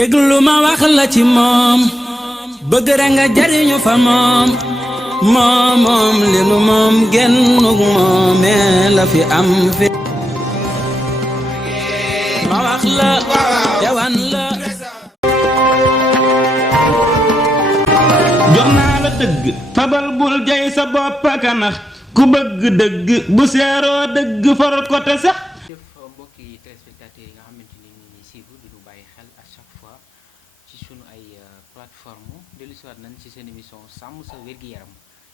déglu ma wax la ci moom bëgg rek nga jariñu fa moom moom li nu moom gennuk moomee la fi am fi ma wax la yawan la jox naa la dëgg fabal bul jay sa bopp ak nax ku bëgg dëgg bu seeroo dëgg for ko te sax. mbokki téléspectateurs yi nga xamante ni ñu ngi suivre di ñu bàyyi xel à chaque fois ci sunu ay plateforme dellusiwaat nañ ci seen émission sàmm sa wér-gu-yaram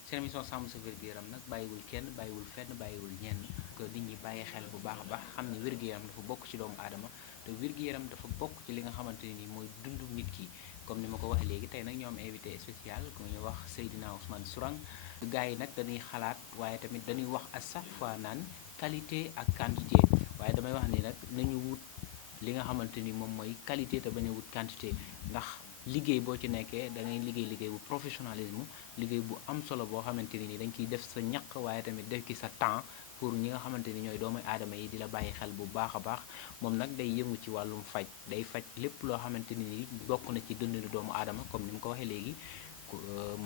seen émission sàmm sa wér-gu-yaram nag bàyyiwul kenn bàyyiwul fenn bàyyiwul ñenn que nit ñi bàyyi xel bu baax a baax xam ne wér-gu-yaram dafa bokk ci doomu aadama te wér-gu-yaram dafa bokk ci li nga xamante ni mooy dundu nit ki comme ni ma ko waxee léegi tey nag ñoo am invité spécial ku ñuy wax Seydina Ousmane Sourang gars yi nag dañuy xalaat waaye tamit dañuy wax à chaque fois naan qualité ak quantité waaye damay wax ni nag nañu wut li nga xamante ni moom mooy qualité te bañ a wut quantité ndax liggéey boo ci nekkee da ngay liggéey bu professionnalisme liggéey bu am solo boo xamante ni dañ ciy def sa ñaq waaye tamit def ki sa temps pour ñi nga xamante ni ñooy doomu aadama yi di la bàyyi xel bu baax a baax moom nag day yëngu ci wàllum faj day faj lépp loo xamante ni bokk na ci dundinu doomu aadama comme ni mu ko waxee léegi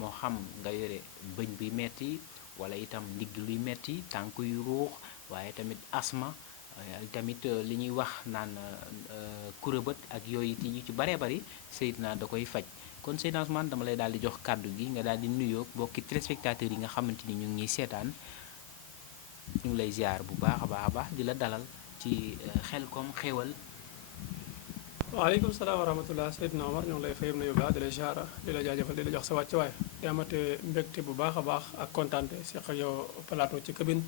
moo xam nga yore bëñ buy metti wala itam ndigg luy metti tànk yu ruux waaye tamit asma tamit li ñuy wax naan kurébët ak yooyu yu ci baree bari Seydina da koy faj kon Seydina Ousmane dama lay daal di jox kàddu gi nga daal di nuyoo bokki téléspectateurs yi nga xamante ni ñu ngi ñuy seetaan ñu ngi lay ziar bu baax a baax di la dalal ci Khelcom Xéwal. waaleykum salaam wa rahmatulah Seydina Omar ñoo ngi lay fayam nuyu baax di la ziar di la jaajëfal di la jox sa wàccuwaay di amate mbégte bu baax a baax ak kontaante si ak yow plateau ci cabine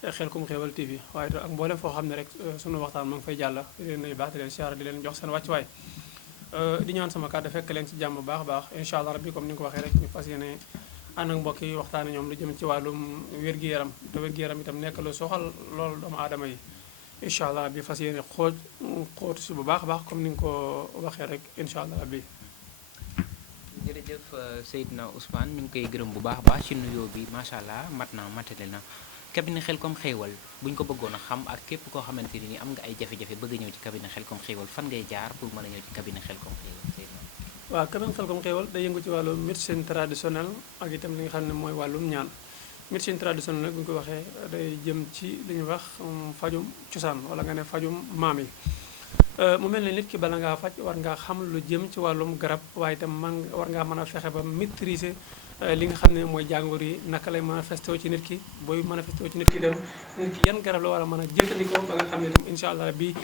Khelcom Xéwal TV waaye ak mboolem foo xam ne rek sunu waxtaan ma ngi fay jàll di leen nuyu baax di leen ziar di leen jox seen wàccuwaay di ñaan sama kàddu fekk leen ci jàmm bu baax a baax incha allah rabbi comme ni nga ko waxee rek ñu fas yéene ànd ak mbokk yi waxtaane ñoom lu jëm ci wàllum wér-gu-yaram te wér-gu-yaram itam nekk lu soxal loolu doomu aadama yi incha allah bi fas yéene xóotu si bu baax a baax comme ni nga ko waxee rek incha allah bi jërëjëf Seydina Ousmane ñu ngi koy gërëm bu baax a baax ci nuyoo bi macha allah mat na matale na cabinet Khelcom Xéwal bu ñu ko bëggoon a xam ak képp koo xamante ni am nga ay jafe-jafe bëgg ñëw ci cabinet Khelcom Xéwal fan ngay jaar pour mën a ñëw ci cabinet Khelcom Xéwal Seydina. waaw cabinet Khelcom Xéwal day yëngu ci wàllum médecine traditionnelle ak itam li nga xam ne mooy wàllum ñaan médecine traditionnelle nag bu ñu ko waxee day jëm ci li ñuy wax fajum cosaan wala nga ne fajum maam yi mu mel ne nit ki bala ngaa faj war ngaa xam lu jëm ci wàllum garab waaye itam war ngaa mën a fexe ba maîtriser li nga xam ne mooy jàngoro yi naka lay manifesté ci nit ki booy manifesté ci nit ki dem nit ki yan garab la war a mën a jëfandikoo ba nga xam ne itam incha allah bi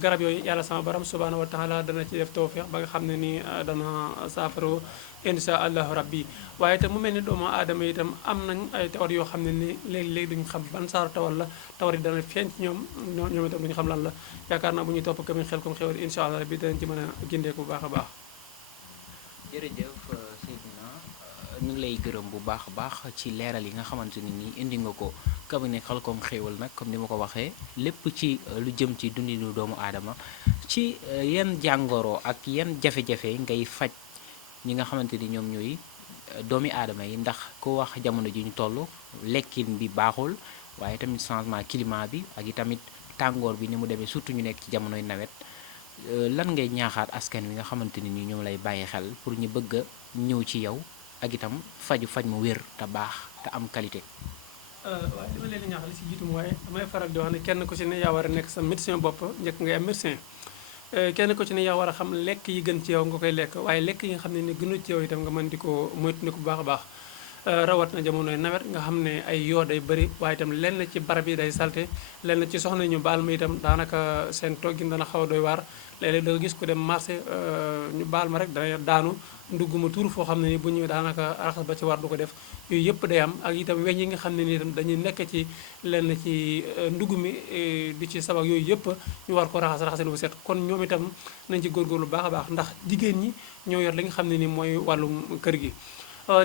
garab yooyu yàlla sama borom subhanahu wa taala dana ci def tawfiq ba nga xam ne ni dana saafaro insha allahu rabbi waaye itam mu mel ni doomu aadama yi itam am nañ ay tawar yoo xam ne ni léegi-léegi duñu xam ban saaru tawar la tawar yi dana feeñ ci ñoom itam duñu xam lan la yaakaar naa bu ñuy topp cabinet Khelcom Xéwal insha allah rabbi danañ ci mën a gindeeku bu baax a baax jërëjëf Seydina ñu ngi lay gërëm bu baax a baax ci leeral yi nga xamante ni nii indi nga ko cabinet Khelcom Xéwal nag comme ni ma ko waxee lépp ci lu jëm ci dundinu doomu aadama ci yan jàngoro ak yan jafe-jafe ngay faj ñi nga xamante ni ñoom ñooy doomi aadama yi ndax ku wax jamono ji ñu toll lekkin bi baaxul waaye tamit changement climat bi ak i tamit tàngoor bi ni mu demee surtout ñu nekk ci jamonoy nawet lan ngay ñaaxaat askan wi nga xamante ni ñoom lay bàyyi xel pour ñu bëgg a ñëw ci yow ak itam faj mu wér te baax te am qualité. waaye dama leen di ñaaxal si jiitu mooy damay faral di wax ne kenn ku ci ne yaa war a nekk sa médecin bopp njëkk ngay am médecin kenn ku ci ne yaa war a xam lekk yi gën ci yow nga koy lekk waaye lekk yi nga xam ne ni gënu ci yow itam nga mën di ko moytu bu baax a baax rawat na jamonoy nawet nga xam ne ay yoo day bëri waaye itam lenn ci barab yi day salte lenn ci soxna ñu baal ma itam daanaka seen toggin dana xaw a doy waar léeg-léeg da nga gis ko dem marché ñu baal ma rek dana daanu ndugg ma tuur foo xam ne ni bu ñëwee daanaka raxas ba ci war du ko def yooyu yëpp day am ak itam weñ yi nga xam ne ni itam dañuy nekk ci lenn ci ndugg mi di ci sabak yooyu yëpp ñu war ko raxasee bu set kon ñoom itam nañ ci góorgóorlu baax a baax ndax jigéen ñi ñoo yor li nga xam ne ni mooy wàllum kër gi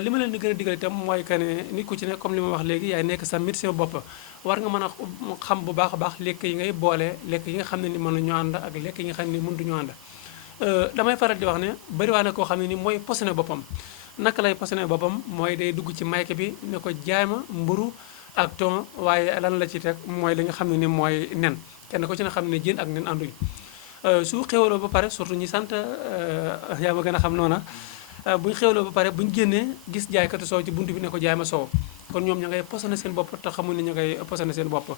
li ma leen di gën a digal itam mooy que ne nit ku ci ne comme li ma wax léegi yaay nekk sa médecin bopp war nga mën a xam bu baax a baax lekk yi ngay boole lekk yi nga xam ne ni mën nañu ànd ak lekk yi nga xam ne ni mënduñu ànd damay faral di wax ne bëriwaa na koo xam ne ni mooy posone boppam naka lay posone boppam mooy day dugg ci mayke bi ne ko jaay ma mburu ak thon waaye lan la ci teg mooy li nga xam ne ni mooy nen kenn ko ci ne xam ne jën ak nen ànduñu su xewloo ba pare surtout ñi sant yaa ma gën a xam noona bu ñu xewloo ba pare bu ñu génnee gis jaaykatu soow ci buntu bi ne ko jaay ma soow kon ñoom ña ngay posone seen bopp te xamul ne ña ngay posone seen bopp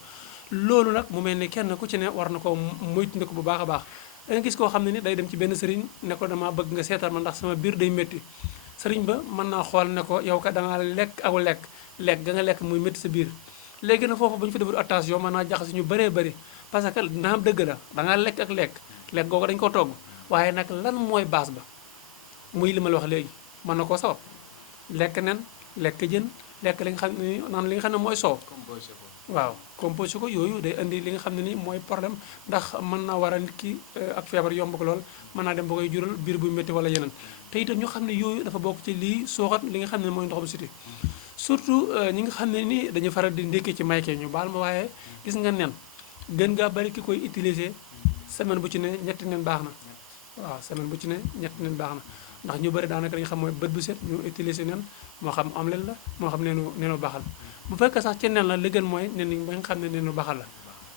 loolu nag mu mel ni kenn ku ci ne war na ko moytandiku bu baax a baax da nga gis koo xam ne ni day dem ci benn sëriñ ne ko dama bëgg nga seetal ma ndax sama biir day métti sëriñ ba mën naa xool ne ko yow ka da nga lekk aw lekk ga nga lekk muy métti sa biir léegi nag foofu bu ñu fa deful attention mën naa jaxase ñu bëree bëri parce que naam dëgg la da nga lekk ak lekk googu dañu ko togg waaye nag lan mooy base ba muy li ma la wax léegi mën na koo sabab lekk nen lekk jën lekk li nga xam ne naan li nga xam ne mooy soow waaw composé ko yooyu day indi li nga xam ne ni mooy problème ndax mën naa waral nit ki ak feebar yomb ko lool mën naa dem ba koy jural biir buy métti wala yeneen te itam ñu xam ne yooyu dafa bokk ci lii sooxat li nga xam ne mooy ndoxum siti surtout ñi nga xam ne ni dañu faral di ndékkee ci mayke ñu baal ma waaye gis nga nen gën ngaa bari ki koy utiliser semaine bu ci ne ñetti nen baax na waaw semaine bu ci ne ñetti nen baax na ndax ñu bëri daanaka li nga xam mooy bët bu set ñu utiliser nen moo xam omelette la moo xam neenu baxal bu fekkee sax ci nen la li gën mooy nen yi ba nga xam ne neenu baxal la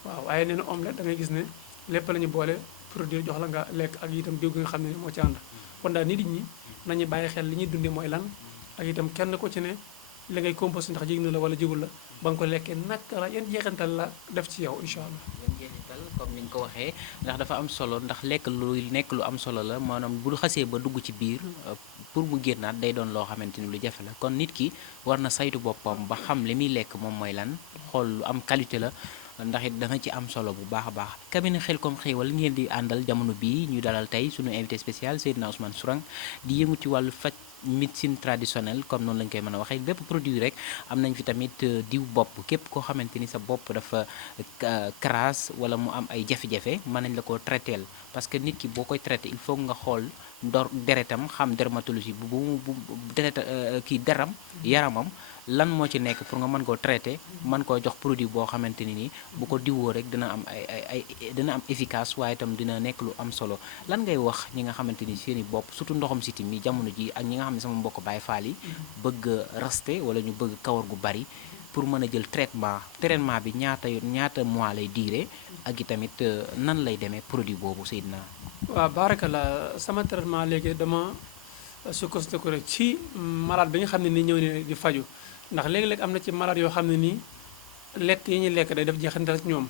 waaw waaye neenu omelette da ngay gis ne lépp la ñu boole produit jox la nga lekk ak itam diw gi nga xam ne moo ci ànd kon daal nit ñi nañu bàyyi xel li ñuy dundee mooy lan ak itam kenn ko ci ne li ngay composé ndax jig na la wala jigul la ba nga ko lekkee naka la yan jeexantal la def ci yow incha allah yan jeexital comme ni nga ko waxee ndax dafa am solo ndax lekk lu nekk lu am solo la maanaam bu xasee ba dugg ci biir pour mu génnaat day doon loo xamante ni lu jafe la kon nit ki war na saytu boppam ba xam li muy lekk moom mooy lan xool lu am qualité la ndax it dana ci am solo bu baax a baax cabinet Khelcom Xéewal ngeen di àndal jamono bii ñu dalal tey suñu invité spécial Seydina Ousmane Sourang di yëngu ci wàllu faj médecine traditionnelle comme noonu lañ koy mën a waxee bépp produit rek am nañ fi tamit diw bopp képp koo xamante ni sa bopp dafa crasse wala mu am ay jafe-jafe mën nañ la ko traiteel parce que nit ki boo koy traité il faut nga xool deretam xam dermatologie bu deret kii deram yaramam lan moo ci nekk pour nga mën koo traité mën koo jox produit boo xamante ni nii bu ko diwoo rek dina am ay dina am efficace waaye itam dina nekk lu am solo lan ngay wax ñi nga xamante ni seen i bopp surtout ndoxum siti mi jamono ji ak ñi nga xam ne sama mbokk Baay Faal yi bëgg raste wala ñu bëgg kawar gu bari pour mën a jël traitement bi ñaata mois lay diire ak i tamit nan lay demee produit boobu Seydina. waaw barakallah sama traitement léegi dama sukkandiku rek ci malade bi nga xam ne ni ñëw ne di faju ndax léegi-léeg am na ci malade yoo xam ne nii lekk yi ñuy lekk day def jeexantal ci ñoom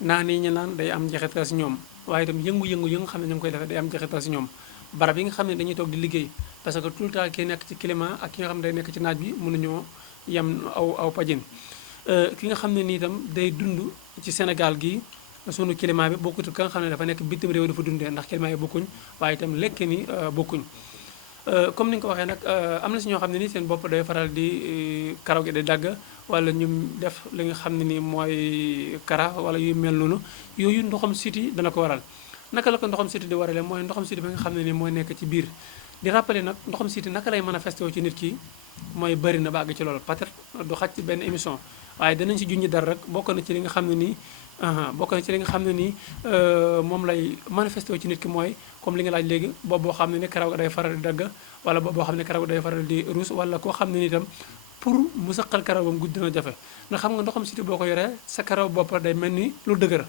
naan yi ñu naan day am jeexantal ci ñoom waaye itam yëngu-yëngu yi nga xam ne ñu ngi koy defee day am jeexantal ci ñoom barab yi nga xam ne dañuy toog di liggéey parce que tout le temps kii nekk ci climat ak ki nga xam ne day nekk ci naaj bi mënuñoo yem aw pajin ki nga xam ne nii itam day dund ci Sénégal gi sunu climat bi bokkut ka nga xam ne dafa nekk bitim réew dafa dundee ndax climat yi bokkuñ waaye itam lekk ni bokkuñ comme ni nga ko waxee nag am na si ñoo xam ne ni seen bopp day faral di karaw gi day dagg wala ñu def li nga xam ne ni mooy kara wala yu mel noonu yooyu ndoxam siti dana ko waral naka la ko ndoxam siti di warale mooy ndoxam siti bi nga xam ne ni mooy nekk ci biir di rappeler nag ndoxam siti naka lay manifesté wu ci nit ki mooy bëri na ba àgg ci loolu peut-être du xaj ci benn émission waaye danañ si junñi dara rek bokk na ci li nga xam ne nii bokk na ci li nga xam ne nii moom lay manifesté wu ci nit ki mooy comme li nga laaj léegi boobu boo xam ne ni karaw ga day faral di dagg wala boobu boo xam ne karaw ga day faral di ruus wala koo xam ne ni itam pour mu saqal karaw bam guddi dina jafe ndax xam nga ndoxam siti boo ko yoree sa karaw bopp day mel ni lu dëgër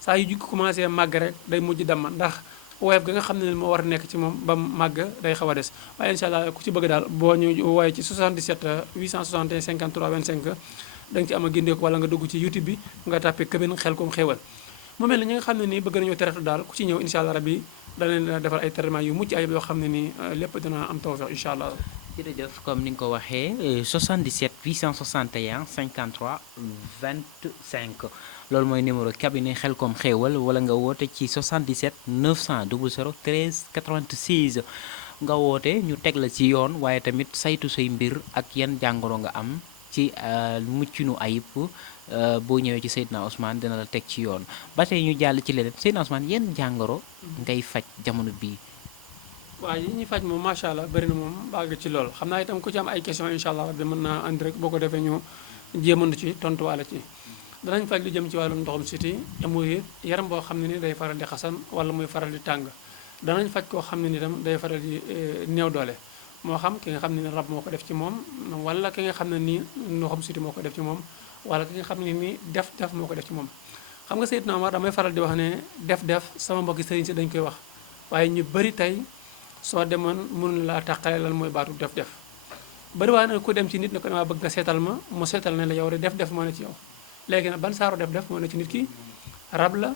saa yu jukki commencé màgg rek day mujj damm ndax woyof ga nga xam ne moo war a nekk ci moom ba màgg day xaw a des waaye incha allah ku ci bëgg daal boo ñu wooye ci 77 861 53 25 da nga ci am a gindeeku wala nga dugg ci YouTube bi nga tàppee cabinet Khelcom Xéewal mu mel ne ñi nga xam ne nii bëgg nañoo traité daal ku ci ñëw incha allah rabbi dana leen defal ay traitement yu mucc ayib yoo xam ne nii lépp dina am tawfeex incha allah. jërëjëf comme ni nga ko waxee 77 861 53 25 loolu mooy numéro cabinet Khelcom Xéewal wala nga woote ci 77 900 00 13 86 nga woote ñu teg la ci yoon waaye tamit saytu say mbir ak yan jàngoro nga am ci muccunu ayib boo ñëwee ci Seydina Ousmane dina la teg ci yoon ba tey ñu jàll ci leneen Seydina Ousmane yan jàngoro ngay faj jamono bii. waaw yi ñuy faj moom macha allah bëri na moom bàgg ci lool xam naa itam ku ci am ay question incha allah rabbi mën naa andi rek boo ko defee ñu jéemandu ci tontuwaale ci danañ faj lu jëm ci wàllum ndoxum siti muy yaram boo xam ne ni day faral di xasan wala muy faral di tàng danañ faj koo xam ne ni itam day faral di néew doole moo xam ki nga xam ne ni rab moo ko def ci moom wala ki nga xam ne nii ndoxum siti moo ko def ci moom wala ki nga xam ne ni def moo ko def ci moom xam nga Seydina Omar damay faral di wax ne def sama mbokki sëriñ si dañ koy wax waaye ñu bëri tey soo demoon mënu laa tàqale lan mooy baatu def bëri waa na ku dem ci nit ne ko dama bëgg nga seetal ma mu seetal ne la yow de def moo ne ci yow léegi nag ban saaru def moo ne ci nit ki rab la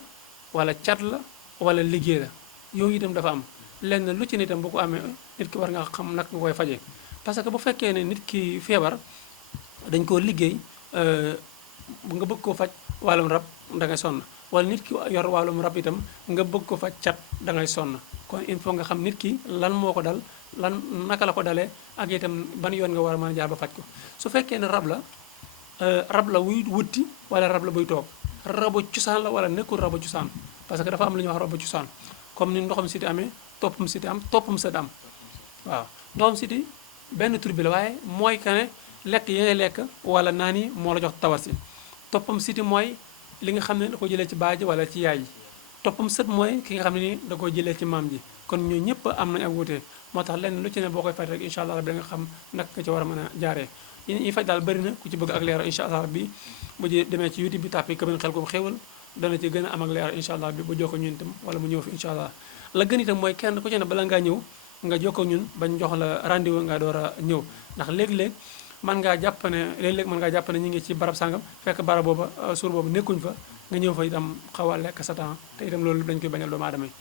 wala cat la wala liggéey la yooyu itam dafa am lenn lu ci nitam bu ko amee nit ki war nga xam nag nga koy fajee parce que bu fekkee ne nit ki feebar dañ koo liggéey nga bëgg koo faj wàllum rab da ngay sonn wala nit ki yor wàllum rab itam nga bëgg ko faj cat da ngay sonn kon il faut nga xam nit ki lan moo ko dal lan naka la ko dalee ak itam ban yoon nga war a mën a jaar ba faj ko su fekkee ne rab la wuy wutti wala rab la buy toog rabu cosaan la wala nekkul rabu cosaan parce que dafa am lu ñuy wax rabu cosaan comme ni ndoxam siti amee toppam siti am toppam sët am waaw ndoxam siti benn tur bi la waaye mooy que ne lekk yi ngay lekk wala naan yi moo la jox tawat si toppam siti mooy li nga xam ne da ko jëlee ci baay ji wala ci yaay ji toppam sët mooy ki nga xam ne ni da ko jëlee ci maam ji kon ñoo ñëpp am nañ ak wuute moo tax lenn lu ci ne boo koy faj rek incha allah rabbi da nga xam naka nga ci war a mën a jaaree yi faj daal bëri na ku ci bëgg ak leeral incha allah rabbi bu demee ci youtube bi tàppi Kabine Khelcom xéewal dana ci gën a am ak leeral incha allah bi bu jokkoo ñun itam wala mu ñëw fi incha allah la gën itam mooy kenn ku ci ne bala ngaa ñëw nga jokkoo ñun bañ jox la rendez-vous nga door a ñëw ndax léeg-léeg mën ngaa jàpp ne ñu ngi ci barab sàngam fekk barab booba suur boobu nekkuñ fa nga ñëw fa itam xaw a lekk sa temps te itam loolu dañ koy bañal doomu aadama yi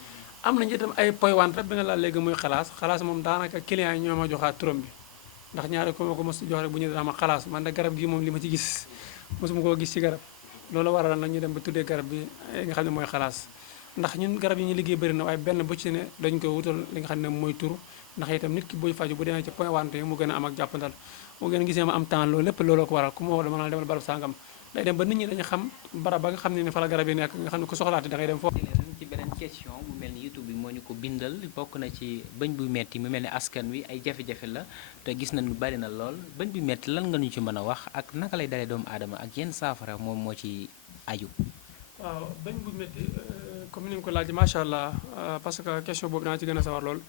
am nañu itam ay poywant rek bi nga laal léegi muy xalaas moom daanaka client yi ñoo ma joxaat turam bi ndax ñaari ko ma ko mos jox rek bu ñu dama xalaas man da garab gi moom li ma ci gis mosuma koo gis ci garab loolu waral nag ñu dem ba tuddee garab bi nga xam ne mooy xalaas ndax ñun garab yi ñu liggéey bëri na waaye benn bu ci ne dañ koy wutal li nga xam ne mooy tur ndax itam nit ki buy faju bu demee ci poywant yi mu gën a am ak jàppandal mu gën a gisee ma am temps loolu lépp looloo ko waral ku ma wax dama naa demal barab sàngam day dem ba nit ñi dañu xam barab ba nga xam ne fa la garab yi nekk nga xam ne ku soxlaati da ngay dem foofu ci beneen question mu mel ni YouTube bi moo ñu ko bindal bokk na ci bëñ bu metti mu mel ni askan wi ay jafe-jafe la te gis nañu bari na lool bëñ bu metti lan nga ñu ci mën a wax ak naka lay dalee doomu aadama ak yenn saafara moom moo ci aju. waaw bëñ bu metti comme ni nga ko laajee macha allah parce que question boobu naa ci gën a sawar lool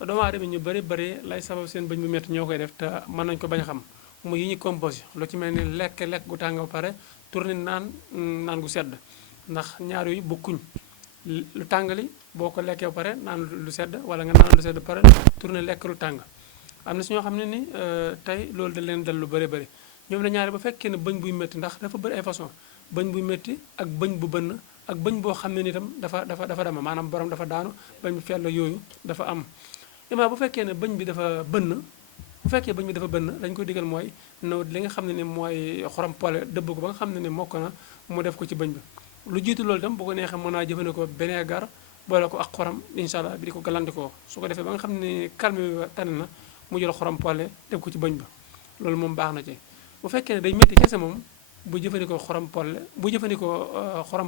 doomu aadama ñu bëri lay sabab seen bëñ bu metti ñoo koy def te mën nañu ko bañ a xam mu yi ñu composé lu ci mel ni lekk gu tàng ba pare tourné naan gu sedd ndax ñaar yooyu bokkuñ lu tàng li boo ko lekkee ba pare naan lu sedd wala nga naan lu sedd ba pare tourné lekk lu tàng am na si ñoo xam ne ni tey loolu da leen dal lu bëri ñoom la ñaari ba fekkee ne bëñ buy métti ndax dafa bëri ay façon bëñ buy métti ak bëñ bu bënn ak bëñ boo xam ne ni itam dafa dama maanaam borom dafa daanu bëñ bu fell yooyu dafa am ima bu fekkee ne bëñ bi dafa bënn bu fekkee bëñ bi dafa bënn dañ koy digal mooy no li nga xam ne ni mooy xorom pole dëbb ko ba nga xam ne ni mokk na mu def ko ci bëñ bi lu jiitu loolu itam bu ko neexee mën naa jëfandikoo vinaigre boole ko ak xorom incha allah bi di ko galandikoo su ko defee ba nga xam ne calme bi tane na mu jël xorom pole def ko ci bëñ ba loolu moom baax na ci bu fekkee ne day métti kese moom bu jëfandikoo xorom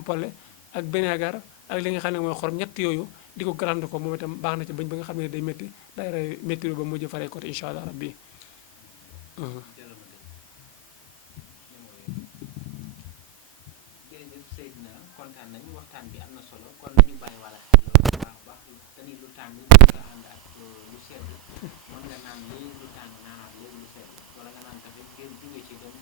pole ak vinaigre ak li nga xam ne mooy xorom ñett yooyu di ko galandikoo moom itam baax na ci bëñ ba nga xam ne day métti day rey métti ba mujj faree côté incha allah rabbi kontaan nañu waxtaan bi am na solo kon nañu bàyyi wala xel bu baax a baax te ni lu tàng nga ànd ak lu sedd mën nga naan léegi lu tàng naanaat léegi lu sedd wala nga naan café ngeen jógee ci dem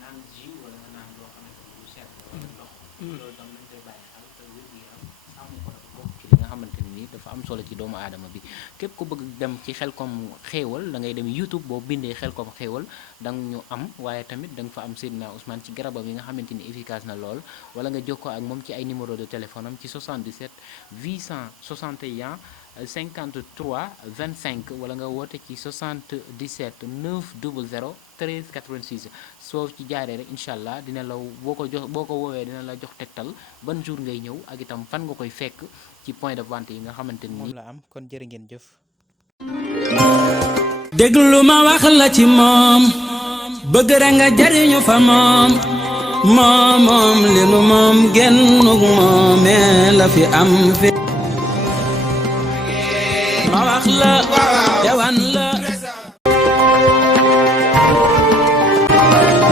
naan jus wala nga naan loo xamante ni lu sedd wala ndox loolu tam nañ koy bàyyi xel te wér gu yaram sàmm ko dafa bokk ci li nga xamante ni dafa am solo ci doomu aadama bi képp ku bëgg dem ci Khelcom xéewal da ngay dem YouTube boo bindee Khelcom xéewal da nga ñu am waaye tamit da nga fa am Seydina Ousmane ci garabam yi nga xamante ni efficace na lool wala nga jokkoo ak moom ci ay numéro de téléphone am ci 77 861 53 25 wala nga woote ci 77 900 13 86 soo ci jaaree rek incha allah dina la boo ko woowee dina la jox tegtal ban jour ngay ñëw ak itam fan nga koy fekk ci point de vente yi nga xamante ni moom la am kon jërë ngeen jëf. déglu ma wax la ci moom bëgg rek nga jariñu fa moom li nu moom gennuk moomee la fi am fi ma wax la jawan la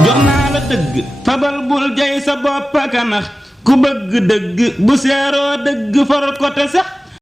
jox naa la dëgg fabal bul jay sa bopp ka nax ku bëgg dëgg bu seeroo dëgg for ko te sax